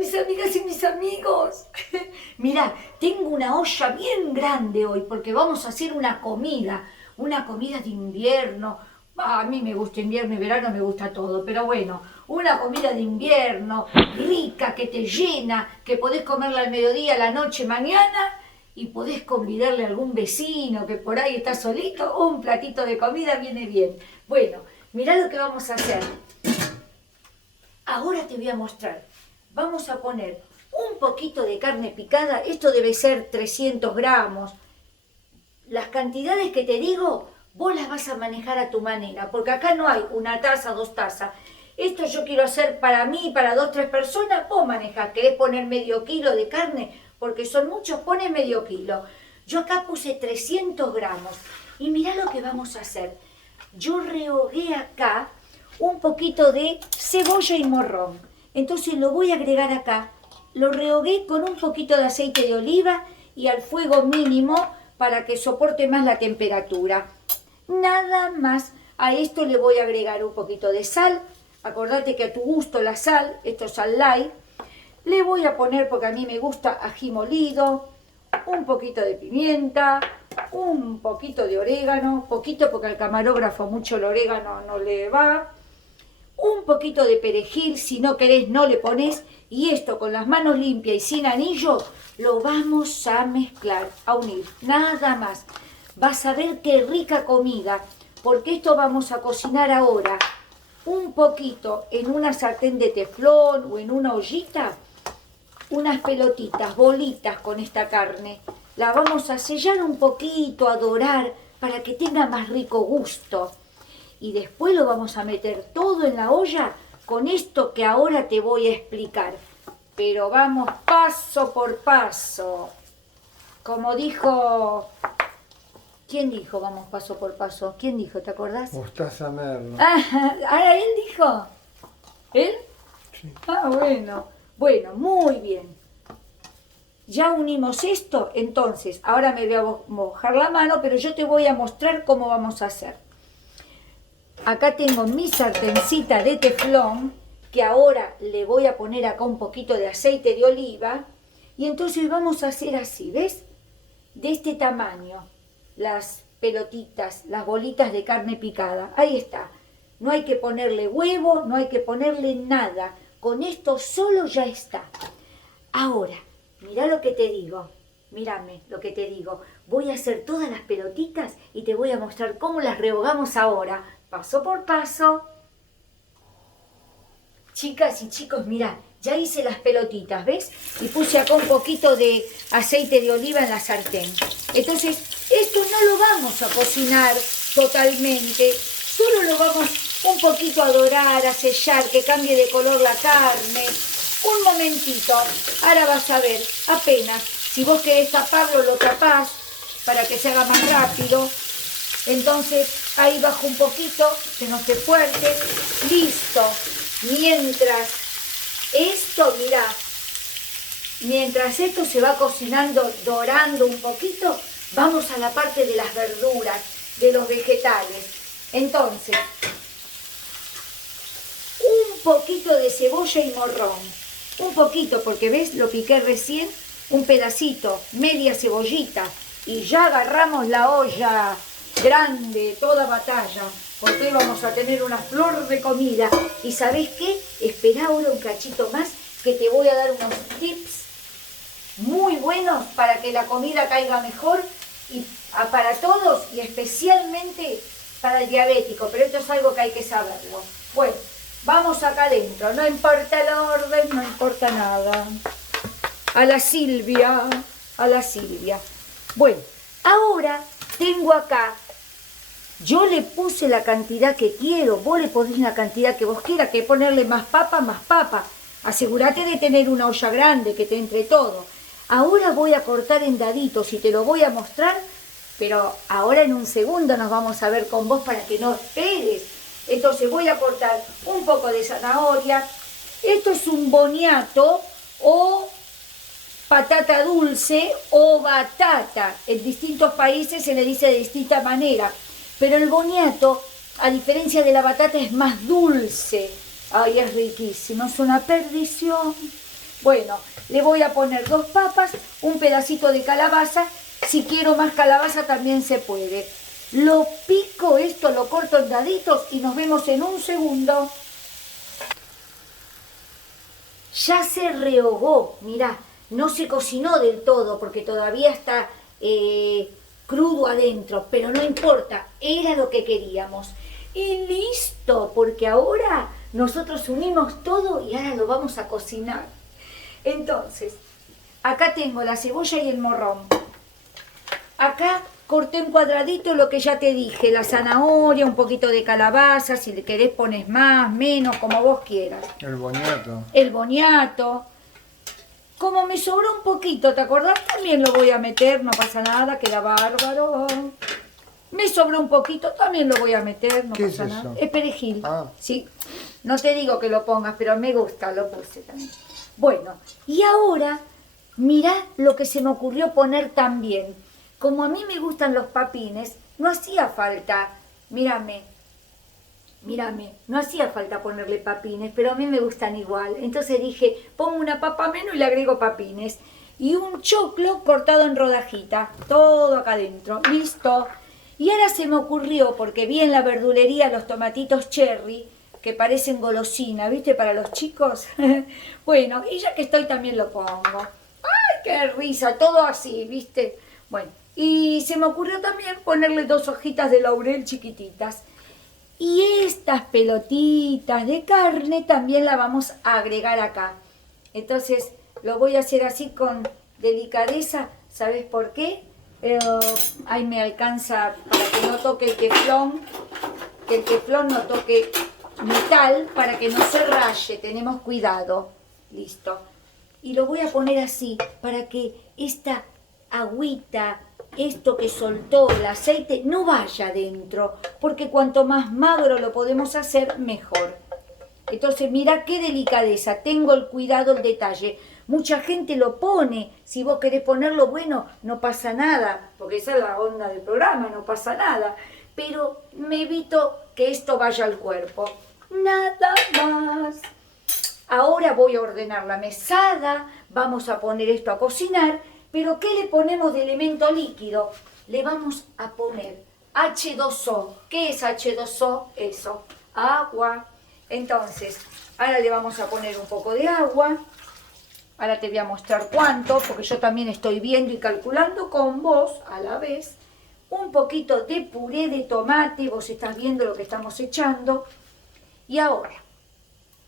mis amigas y mis amigos. Mirá, tengo una olla bien grande hoy porque vamos a hacer una comida de invierno. A mí me gusta invierno y verano, me gusta todo, pero bueno, una comida de invierno rica, que te llena, que podés comerla al mediodía, a la noche, mañana, y podés convidarle a algún vecino que por ahí está solito, un platito de comida viene bien. Bueno, mirá lo que vamos a hacer. Ahora te voy a mostrar. Vamos a poner un poquito de carne picada, esto debe ser 300 gramos. Las cantidades que te digo, vos las vas a manejar a tu manera, porque acá no hay una taza, 2 tazas. Esto yo quiero hacer para mí, para 2, 3 personas, vos manejás. ¿Querés poner medio kilo de carne? Porque son muchos, pone medio kilo. Yo acá puse 300 gramos. Y mirá lo que vamos a hacer. Yo rehogué acá un poquito de cebolla y morrón. Entonces lo voy a agregar acá. Lo rehogué con un poquito de aceite de oliva y al fuego mínimo para que soporte más la temperatura. Nada más. A esto le voy a agregar un poquito de sal. Acordate que a tu gusto la sal, esto es sal light. Le voy a poner, porque a mí me gusta, ají molido, un poquito de pimienta, un poquito de orégano, poquito porque al camarógrafo mucho el orégano no le va. Un poquito de perejil, si no querés no le pones, y esto con las manos limpias y sin anillo lo vamos a mezclar, a unir, nada más. Vas a ver qué rica comida, porque esto vamos a cocinar ahora un poquito en una sartén de teflón o en una ollita, unas pelotitas, bolitas con esta carne. La vamos a sellar un poquito, a dorar, para que tenga más rico gusto. Y después lo vamos a meter todo en la olla con esto que ahora te voy a explicar. Pero vamos paso por paso. Como dijo... ¿Quién dijo vamos paso por paso? ¿Quién dijo? ¿Te acordás? Mostaza Merlo. ¿Ahora él dijo? ¿Él? Sí. Bueno. Bueno, muy bien. Ya unimos esto, entonces, ahora me voy a mojar la mano, pero yo te voy a mostrar cómo vamos a hacer. Acá tengo mi sartencita de teflón, que ahora le voy a poner acá un poquito de aceite de oliva, y entonces vamos a hacer así, ¿ves? De este tamaño, las pelotitas, las bolitas de carne picada, ahí está. No hay que ponerle huevo, no hay que ponerle nada, con esto solo ya está. Ahora, mirá lo que te digo, mírame lo que te digo. Voy a hacer todas las pelotitas y te voy a mostrar cómo las rehogamos ahora, paso por paso. Chicas y chicos, mirá, ya hice las pelotitas, ¿ves? Y puse acá un poquito de aceite de oliva en la sartén. Entonces, esto no lo vamos a cocinar totalmente, solo lo vamos un poquito a dorar, a sellar, que cambie de color la carne. Un momentito, ahora vas a ver, apenas, si vos querés taparlo, lo tapás para que se haga más rápido. Entonces, ahí bajo un poquito, que no esté fuerte, listo. Mientras esto, mirá, mientras esto se va cocinando, dorando un poquito, vamos a la parte de las verduras, de los vegetales. Entonces, un poquito de cebolla y morrón, un poquito, porque ves, lo piqué recién, un pedacito, media cebollita, y ya agarramos la olla grande, toda batalla, porque hoy vamos a tener una flor de comida. ¿Y sabés qué? Esperá ahora un cachito más, que te voy a dar unos tips muy buenos para que la comida caiga mejor y para todos, y especialmente para el diabético, pero esto es algo que hay que saberlo. Bueno, vamos acá adentro, no importa el orden, no importa nada. A la Silvia, a la Silvia. Bueno, ahora tengo acá, yo le puse la cantidad que quiero, vos le ponés la cantidad que vos quieras, que ponerle más papa, más papa. Asegúrate de tener una olla grande que te entre todo. Ahora voy a cortar en daditos y te lo voy a mostrar, pero ahora en un segundo nos vamos a ver con vos para que no esperes. Entonces voy a cortar un poco de zanahoria. Esto es un boniato o patata dulce o batata. En distintos países se le dice de distinta manera. Pero el boniato, a diferencia de la batata, es más dulce. Ay, es riquísimo, es una perdición. Bueno, le voy a poner 2 papas, un pedacito de calabaza. Si quiero más calabaza también se puede. Lo pico esto, lo corto en daditos y nos vemos en un segundo. Ya se rehogó, mirá, no se cocinó del todo porque todavía está crudo adentro, pero no importa, era lo que queríamos. Y listo, porque ahora nosotros unimos todo y ahora lo vamos a cocinar. Entonces, acá tengo la cebolla y el morrón. Acá corté en cuadradito lo que ya te dije, la zanahoria, un poquito de calabaza, si le querés pones más, menos, como vos quieras. El boniato. El boniato. Como me sobró un poquito, ¿te acordás? También lo voy a meter, no pasa nada, queda bárbaro. Me sobró un poquito, también lo voy a meter, no pasa nada. Es perejil. Sí, no te digo que lo pongas, pero me gusta, lo puse también. Bueno, y ahora, mirá lo que se me ocurrió poner también. Como a mí me gustan los papines, no hacía falta, mírame, no hacía falta ponerle papines, pero a mí me gustan igual. Entonces dije, pongo una papa menos y le agrego papines. Y un choclo cortado en rodajita, todo acá adentro, listo. Y ahora se me ocurrió, porque vi en la verdulería los tomatitos cherry, que parecen golosina, ¿viste? Para los chicos. Bueno, y ya que estoy también lo pongo. ¡Ay, qué risa! Todo así, ¿viste? Bueno, y se me ocurrió también ponerle 2 hojitas de laurel chiquititas. Y estas pelotitas de carne también la vamos a agregar acá. Entonces lo voy a hacer así con delicadeza. ¿Sabes por qué? Pero ahí me alcanza para que no toque el teflón. Que el teflón no toque metal para que no se raye. Tenemos cuidado. Listo. Y lo voy a poner así para que esta agüita, esto que soltó el aceite, no vaya adentro, porque cuanto más magro lo podemos hacer, mejor. Entonces, mira qué delicadeza, tengo el cuidado, el detalle. Mucha gente lo pone, si vos querés ponerlo, bueno, no pasa nada, porque esa es la onda del programa, no pasa nada. Pero me evito que esto vaya al cuerpo. Nada más. Ahora voy a ordenar la mesada, vamos a poner esto a cocinar. Pero ¿qué le ponemos de elemento líquido? Le vamos a poner H2O. ¿Qué es H2O? Eso, agua. Entonces, ahora le vamos a poner un poco de agua. Ahora te voy a mostrar cuánto, porque yo también estoy viendo y calculando con vos a la vez. Un poquito de puré de tomate, vos estás viendo lo que estamos echando. Y ahora,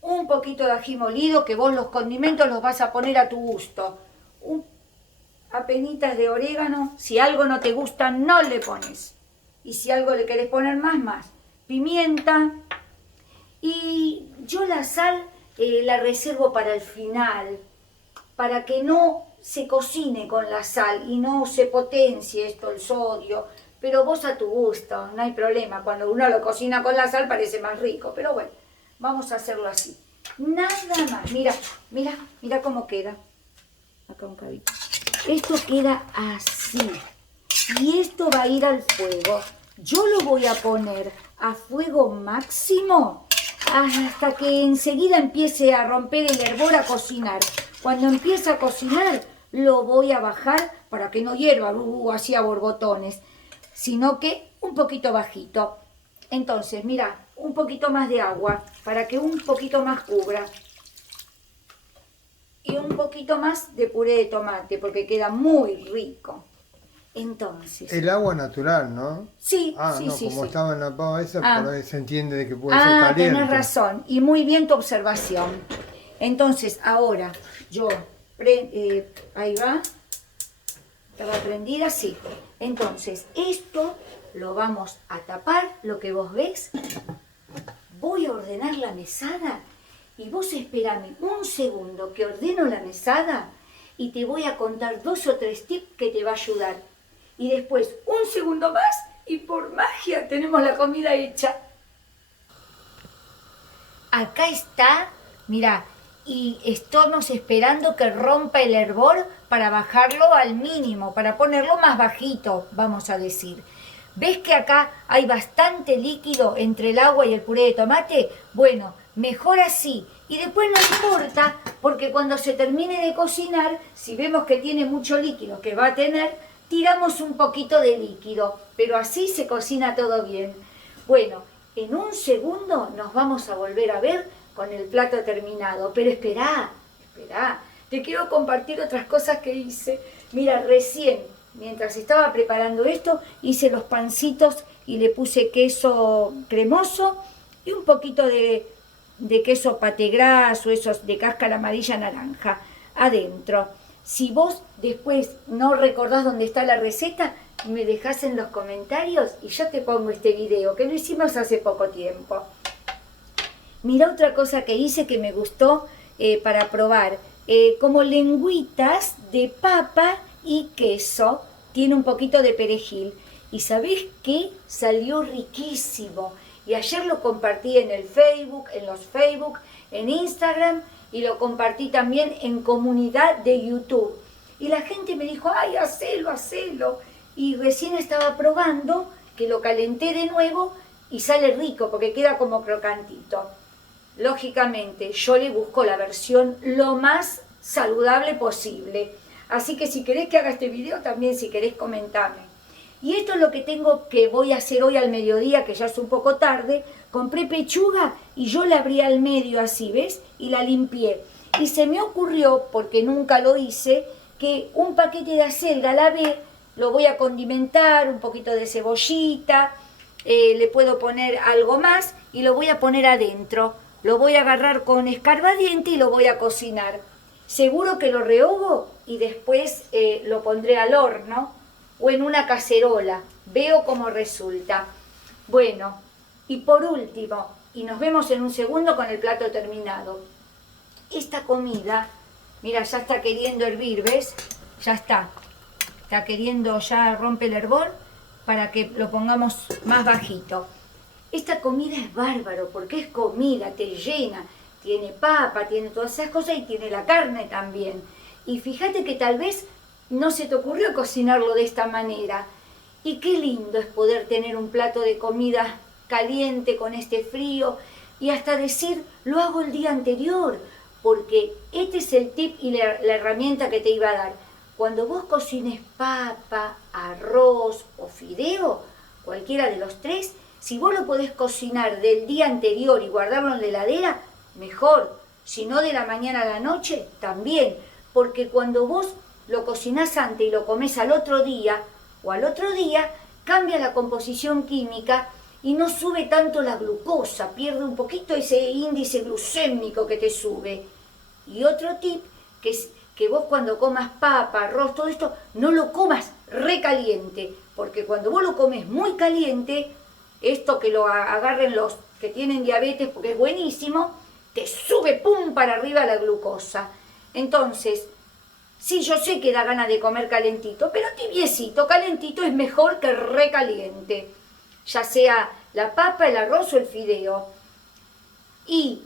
un poquito de ají molido, que vos los condimentos los vas a poner a tu gusto. Apenitas de orégano, si algo no te gusta no le pones, y si algo le querés poner más. Pimienta, y yo la sal la reservo para el final, para que no se cocine con la sal y no se potencie esto, el sodio, pero vos a tu gusto, no hay problema, cuando uno lo cocina con la sal parece más rico, pero bueno, vamos a hacerlo así, nada más. Mira cómo queda, acá un cabito. Esto queda así. Y esto va a ir al fuego. Yo lo voy a poner a fuego máximo hasta que enseguida empiece a romper el hervor, a cocinar. Cuando empiece a cocinar, lo voy a bajar para que no hierva así a borbotones, sino que un poquito bajito. Entonces, mira, un poquito más de agua para que un poquito más cubra. Y un poquito más de puré de tomate, porque queda muy rico. Entonces... El agua natural, ¿no? Sí, sí. Como estaba en la pava esa, por ahí se entiende de que puede ser caliente. Tenés razón, y muy bien tu observación. Entonces, ahora, yo... ahí va. ¿Estaba prendida? Sí. Entonces, esto lo vamos a tapar, lo que vos ves. Voy a ordenar la mesada. Y vos esperame un segundo que ordeno la mesada y te voy a contar 2 o 3 tips que te va a ayudar. Y después un segundo más y por magia tenemos la comida hecha. Acá está, mira, y estamos esperando que rompa el hervor para bajarlo al mínimo, para ponerlo más bajito, vamos a decir. ¿Ves que acá hay bastante líquido entre el agua y el puré de tomate? Bueno, mejor así, Y después no importa, porque cuando se termine de cocinar, si vemos que tiene mucho líquido, que va a tener, tiramos un poquito de líquido, pero así se cocina todo bien. Bueno, en un segundo nos vamos a volver a ver con el plato terminado, pero esperá, te quiero compartir otras cosas que hice. Mira, recién, mientras estaba preparando esto, hice los pancitos y le puse queso cremoso y un poquito de queso paté graso, esos de cáscara amarilla naranja, adentro. Si vos después no recordás dónde está la receta, me dejás en los comentarios y yo te pongo este video, que lo hicimos hace poco tiempo. Mira otra cosa que hice que me gustó para probar, como lengüitas de papa y queso, tiene un poquito de perejil. ¿Y sabés qué? Salió riquísimo. Y ayer lo compartí en el Facebook, en Instagram, y lo compartí también en comunidad de YouTube. Y la gente me dijo, ay, hacelo. Y recién estaba probando, que lo calenté de nuevo y sale rico, porque queda como crocantito. Lógicamente, yo le busco la versión lo más saludable posible. Así que si querés que haga este video, también si querés comentame. Y esto es lo que voy a hacer hoy al mediodía, que ya es un poco tarde. Compré pechuga y yo la abrí al medio así, ¿ves? Y la limpié. Y se me ocurrió, porque nunca lo hice, que un paquete de acelga lavé, lo voy a condimentar, un poquito de cebollita, le puedo poner algo más y lo voy a poner adentro. Lo voy a agarrar con escarbadiente y lo voy a cocinar. Seguro que lo rehogo y después lo pondré al horno o en una cacerola. Veo cómo resulta. Bueno, y por último, y nos vemos en un segundo con el plato terminado. Esta comida, mira, ya está queriendo hervir, ¿ves? Ya está. Está queriendo, ya rompe el hervor para que lo pongamos más bajito. Esta comida es bárbaro porque es comida, te llena. Tiene papa, tiene todas esas cosas y tiene la carne también. Y fíjate que tal vez no se te ocurrió cocinarlo de esta manera. Y qué lindo es poder tener un plato de comida caliente con este frío y hasta decir, lo hago el día anterior, porque este es el tip y la herramienta que te iba a dar. Cuando vos cocines papa, arroz o fideo, cualquiera de los tres, si vos lo podés cocinar del día anterior y guardarlo en la heladera, mejor. Si no, de la mañana a la noche, también. Porque cuando vos lo cocinás antes y lo comés al otro día, cambia la composición química y no sube tanto la glucosa, pierde un poquito ese índice glucémico que te sube. Y otro tip, que es que vos cuando comas papa, arroz, todo esto, no lo comas recaliente, porque cuando vos lo comes muy caliente, esto que lo agarren los que tienen diabetes, porque es buenísimo, te sube pum para arriba la glucosa. Entonces, sí, yo sé que da ganas de comer calentito, pero tibiecito, calentito es mejor que recaliente, ya sea la papa, el arroz o el fideo. Y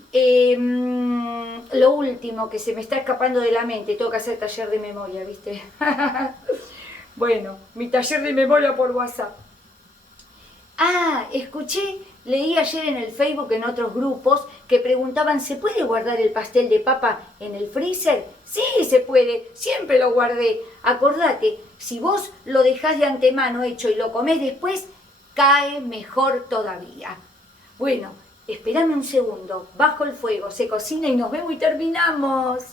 lo último que se me está escapando de la mente, tengo que hacer taller de memoria, ¿viste? Bueno, mi taller de memoria por WhatsApp. Leí ayer en el Facebook, en otros grupos, que preguntaban, ¿se puede guardar el pastel de papa en el freezer? Sí, se puede, siempre lo guardé. Acordate, si vos lo dejás de antemano hecho y lo comés después, cae mejor todavía. Bueno, esperame un segundo, bajo el fuego, se cocina y nos vemos y terminamos.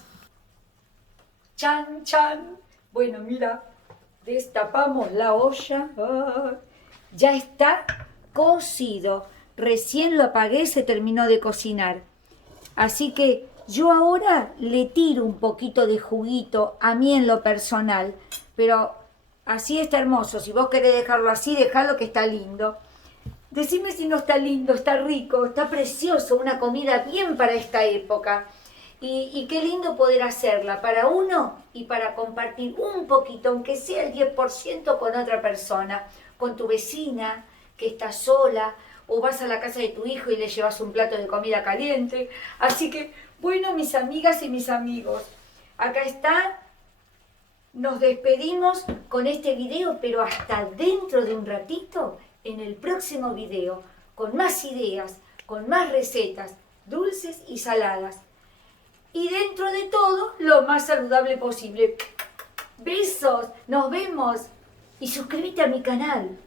Chan, chan. Bueno, mira, destapamos la olla. Ya está cocido. Recién lo apagué, se terminó de cocinar. Así que yo ahora le tiro un poquito de juguito a mí en lo personal. Pero así está hermoso. Si vos querés dejarlo así, dejalo que está lindo. Decime si no está lindo, está rico, está precioso. Una comida bien para esta época. Y qué lindo poder hacerla para uno y para compartir un poquito, aunque sea el 10% con otra persona. Con tu vecina que está sola, o vas a la casa de tu hijo y le llevas un plato de comida caliente. Así que, bueno, mis amigas y mis amigos, acá está, nos despedimos con este video, pero hasta dentro de un ratito, en el próximo video, con más ideas, con más recetas, dulces y saladas. y dentro de todo lo más saludable posible. Besos, nos vemos y suscríbete a mi canal.